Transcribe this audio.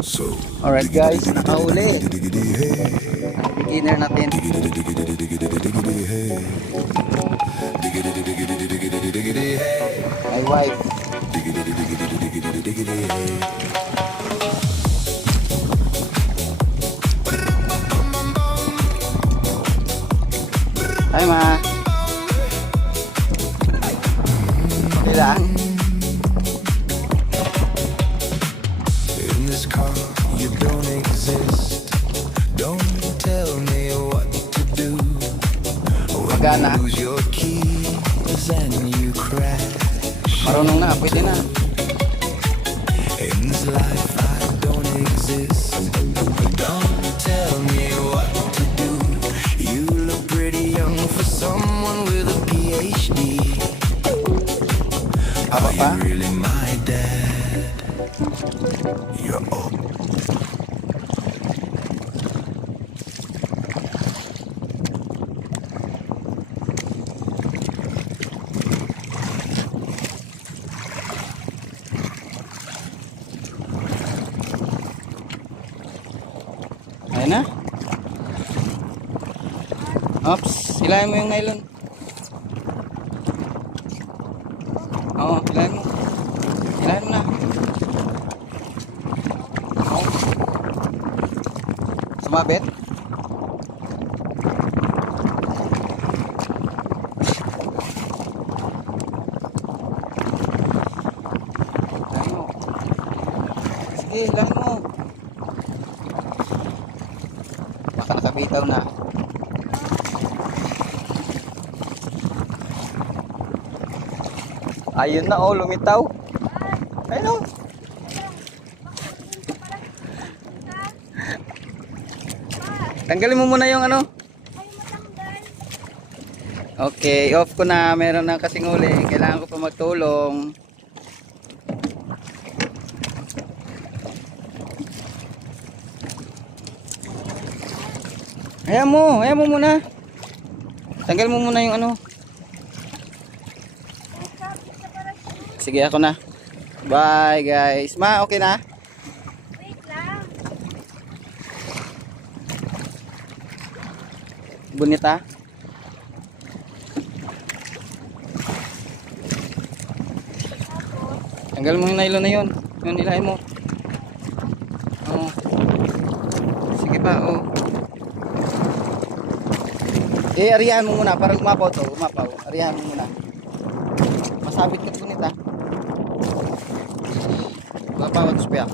Alright guys, nakahuli. Beginner natin. My wife. Hi ma. Okay lang. In this car, you don't exist. Don't tell me what to do. When Magana. you lose your keys and you crash. Marunong na, pwede na. In this life, I don't exist. Don't tell me what to do. You look pretty young for someone with a PhD. Aba Are pa? you really my dad? You're old. Ayun na. Oops, hilahin mo yung nylon. Oo, hilahin mo. Hilahin mo na. Oo. Sumabit. Hilahin mo. Sige, hilahin mo. Baka nakabitaw na. Ayun na, oh, lumitaw. Ayun, oh. Tanggalin mo muna yung ano. Okay, off ko na. Meron na kasing huli. Kailangan ko pa magtulong. Hayaan mo muna. Tanggal mo muna yung ano. Sige, ako na. Bye guys. Ma, okay na? Wait lang. Bonita. Tanggal mo yung nylon na yun. Yun, nilahin mo. Oo. Sige pa, oo. Ariyahan mo muna para umapaw to. Umapaw. Ariyahan mo muna. Masabit ka bonita. Umapaw at spiyak.